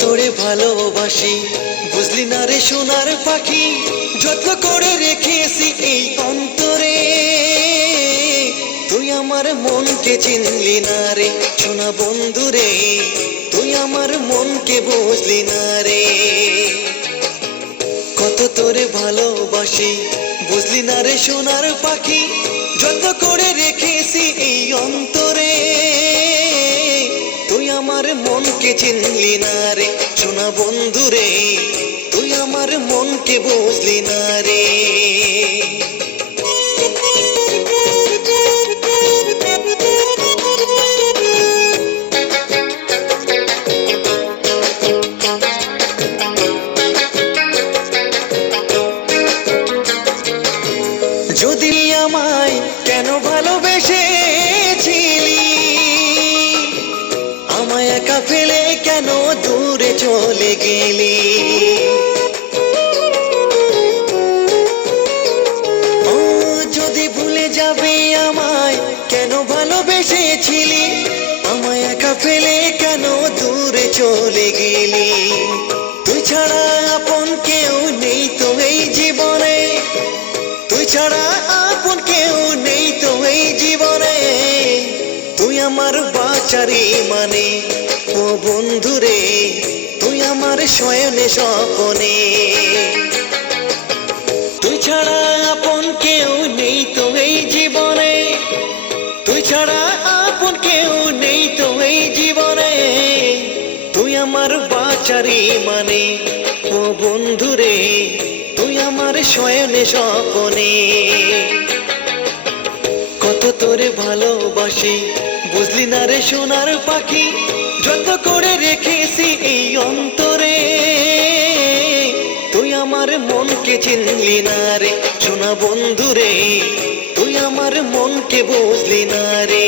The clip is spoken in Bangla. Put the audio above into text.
তোরে ভালোবাসি বুঝলি না রে সোনার পাখি, যত্ন করে রেখেছি এই অন্তরে। তুই আমার মনকে চিনলি না রে সোনা বন্ধু রে, তুই আমার মনকে বুঝলি না রে। কত তোরে ভালোবাসি বুঝলি না রে সোনার পাখি, যত্ন করে রেখেছি এই অন্তরে। তুই আমার মনকে চিনলি না রে সোনা বন্ধু রে, তুই আমার মনকে বুঝলি না রে। যদি আমায় কেন ভালোবেসেছিলি, আমায় একা ফেলে কেন দূরে চলে গেলি। ও যদি ভুলে যাবে আমায় কেন ভালোবেসেছিলি, আমায় একা ফেলে কেন দূরে চলে গেলি। তুই ছাড়া আপন কেউ নেই তো এই জীবনে, তুই ছাড়া আপন কেউ নেই তো এই জীবনে। তুই আমার বাঁচারি মানে ও বন্ধু রে, তুই আমার শয়নে স্বপনে। তুই ছাড়া আপন কেউ নেই তো এই জীবনে, তুই ছাড়া আপন কেউ নেই তো এই জীবনে। তুই আমার বাঁচারি মানে ও বন্ধু রে, তুই আমার শয়নে স্বপনে। কত তোরে ভালোবাসি বুঝলি না রে সোনার পাখি, যত্ন করে রেখেছি এই অন্তরে। তুই আমার মনকে চিনলি না রে সোনা বন্ধু রে, তুই আমার মনকে বুঝলি না রে।